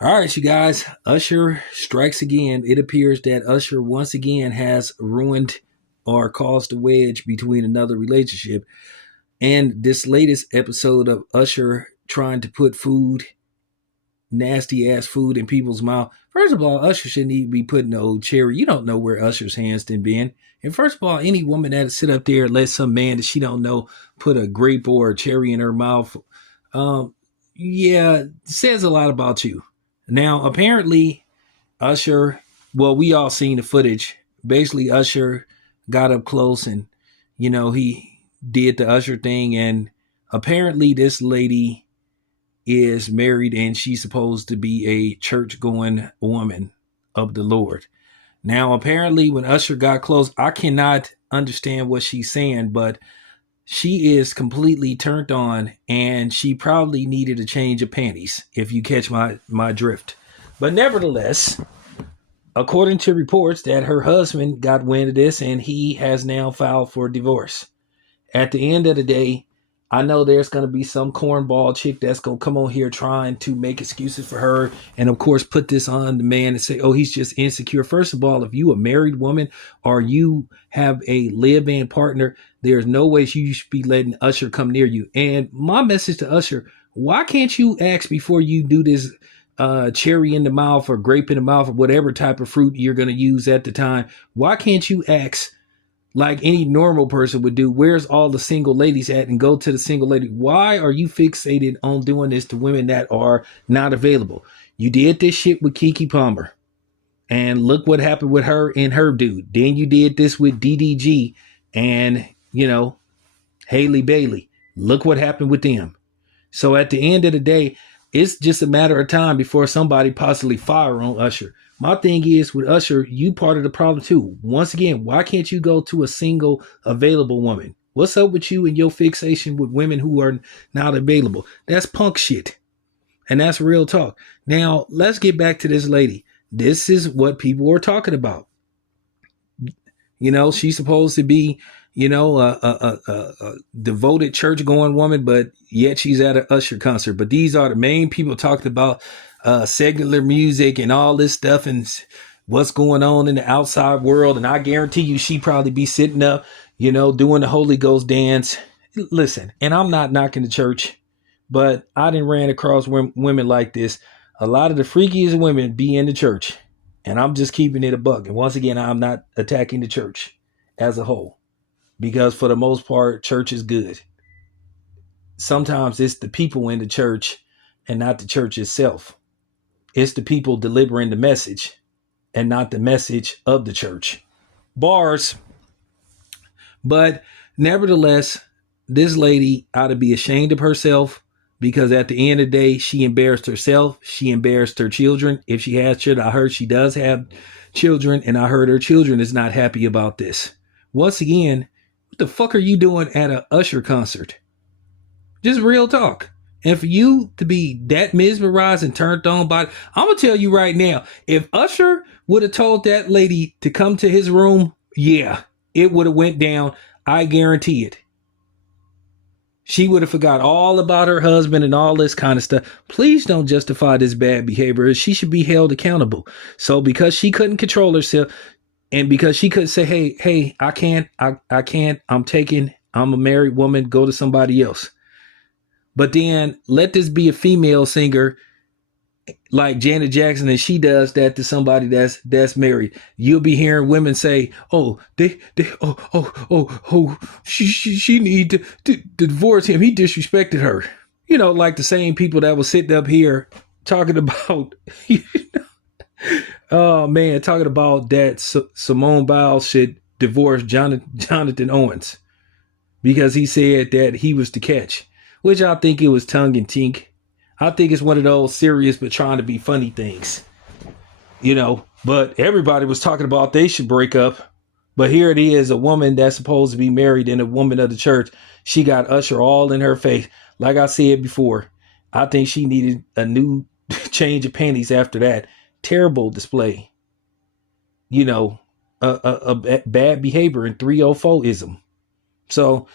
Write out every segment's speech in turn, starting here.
All right, you guys. Usher strikes again. It appears that Usher once again has ruined or caused a wedge between another relationship. And this latest episode of Usher trying to put nasty ass food in people's mouth. First of all, Usher shouldn't even be putting no cherry. You don't know where Usher's hands done been. And first of all, any woman that sit up there and let some man that she don't know put a grape or a cherry in her mouth, um, yeah, says a lot about you. Now, apparently, Usher, well, we all seen the footage. Basically, Usher got up close and, he did the Usher thing. And apparently, this lady is married and she's supposed to be a church going woman of the Lord. Now, apparently, when Usher got close, I cannot understand what she's saying, but she is completely turned on and she probably needed a change of panties, if you catch my drift. But nevertheless, according to reports that her husband got wind of this and he has now filed for divorce. At the end of the day, I know there's going to be some cornball chick that's going to come on here trying to make excuses for her. And of course, put this on the man and say, oh, he's just insecure. First of all, if you a married woman or you have a live-in partner, there's no way you should be letting Usher come near you. And my message to Usher, why can't you ask before you do this cherry in the mouth or grape in the mouth or whatever type of fruit you're going to use at the time? Why can't you ask like any normal person would do, where's all the single ladies at, and go to the single lady? Why are you fixated on doing this to women that are not available? You did this shit with Keke Palmer, and look what happened with her and her dude. Then you did this with DDG and, Haley Bailey. Look what happened with them. So at the end of the day, it's just a matter of time before somebody possibly fire on Usher. My thing is with Usher, you part of the problem too. Once again, why can't you go to a single available woman? What's up with you and your fixation with women who are not available? That's punk shit. And that's real talk. Now, let's get back to this lady. This is what people are talking about. She's supposed to be, a devoted church going woman, but yet she's at an Usher concert. But these are the main people talking about secular music and all this stuff and what's going on in the outside world. And I guarantee you, she probably be sitting up, doing the Holy Ghost dance. Listen, and I'm not knocking the church, but I didn't ran across women like this. A lot of the freakiest women be in the church. And I'm just keeping it a buck. And once again, I'm not attacking the church as a whole, because for the most part, church is good. Sometimes it's the people in the church and not the church itself. It's the people delivering the message and not the message of the church. Bars. But nevertheless, this lady ought to be ashamed of herself, because at the end of the day, she embarrassed herself. She embarrassed her children. If she has children, I heard she does have children, and I heard her children is not happy about this. Once again, what the fuck are you doing at a Usher concert? Just real talk. And for you to be that mesmerized and turned on by, I'm going to tell you right now, if Usher would have told that lady to come to his room, yeah, it would have went down. I guarantee it. She would have forgot all about her husband and all this kind of stuff. Please don't justify this bad behavior. She should be held accountable. So because she couldn't control herself and because she couldn't say, hey, I can't, I'm a married woman, go to somebody else. But then let this be a female singer like Janet Jackson, and she does that to somebody that's married. You'll be hearing women say, "Oh, she need to divorce him. He disrespected her." Like the same people that was sitting up here talking about, oh man, talking about that Simone Biles should divorce Jonathan Owens because he said that he was the catch, which I think it was tongue in cheek. I think it's one of those serious but trying to be funny things, but everybody was talking about they should break up. But here it is, a woman that's supposed to be married and a woman of the church. She got Usher all in her face. Like I said before, I think she needed a new change of panties after that terrible display. A bad behavior and 304ism. So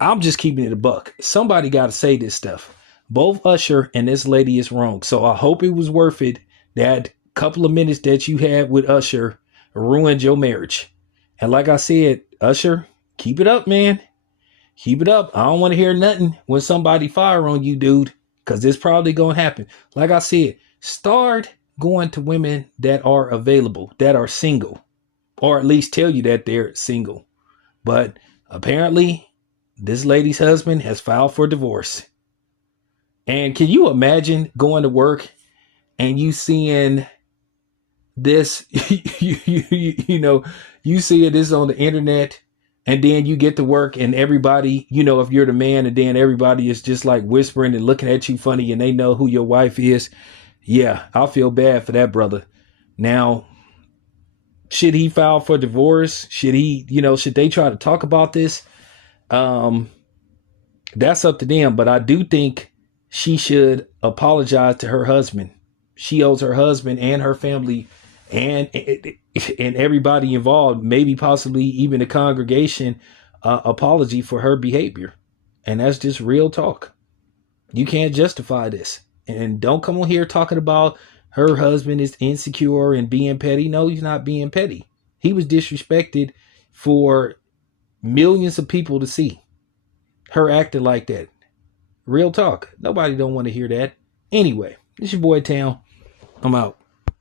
I'm just keeping it a buck. Somebody got to say this stuff. Both Usher and this lady is wrong. So I hope it was worth it. That couple of minutes that you had with Usher ruined your marriage. And like I said, Usher, keep it up, man. Keep it up. I don't want to hear nothing when somebody fire on you, dude, because it's probably going to happen. Like I said, start going to women that are available, that are single, or at least tell you that they're single. But apparently, this lady's husband has filed for divorce. And can you imagine going to work and you seeing this, you see this on the internet, and then you get to work and everybody, if you're the man, and then everybody is just like whispering and looking at you funny and they know who your wife is. Yeah, I'll feel bad for that brother. Now, should he file for divorce? Should they try to talk about this? Um, that's up to them. But I do think she should apologize to her husband. She owes her husband and her family and everybody involved, maybe possibly even the congregation, apology for her behavior. And that's just real talk. You can't justify this. And don't come on here talking about her husband is insecure and being petty. No, he's not being petty. He was disrespected for millions of people to see. Her acting like that. Real talk. Nobody don't want to hear that. Anyway, this your boy Town. I'm out.